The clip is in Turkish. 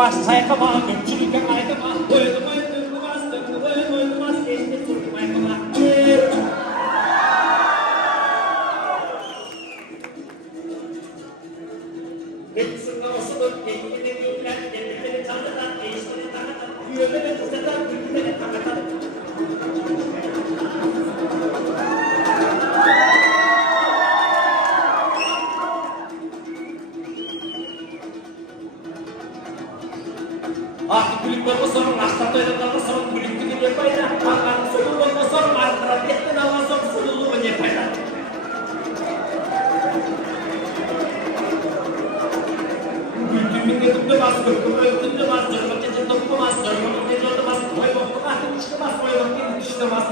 baş saykama, gökçülük aykama, boyunum oynumaz, döndüm oynumaz, geçti sürtüm aykama. Hepsinin olsun, kendine değiller, kendileri tanıdan, değiştiğini tanıdan, büyümeleri kısadan, bilgileri tanıdan. Ah, kulit ko sorong nasta to ito tapos sorong kulit ko niya pa ina. Ang sulubon ko sorong markarapit na naman sorong sulubon niya pa ina. Gültümün yetimde bas, gültümün yetimde bas, zorluk geçin toplu bas, zorluk geçin toplu bas, koy bak, bakatın işte bas, koy bak, işte bas.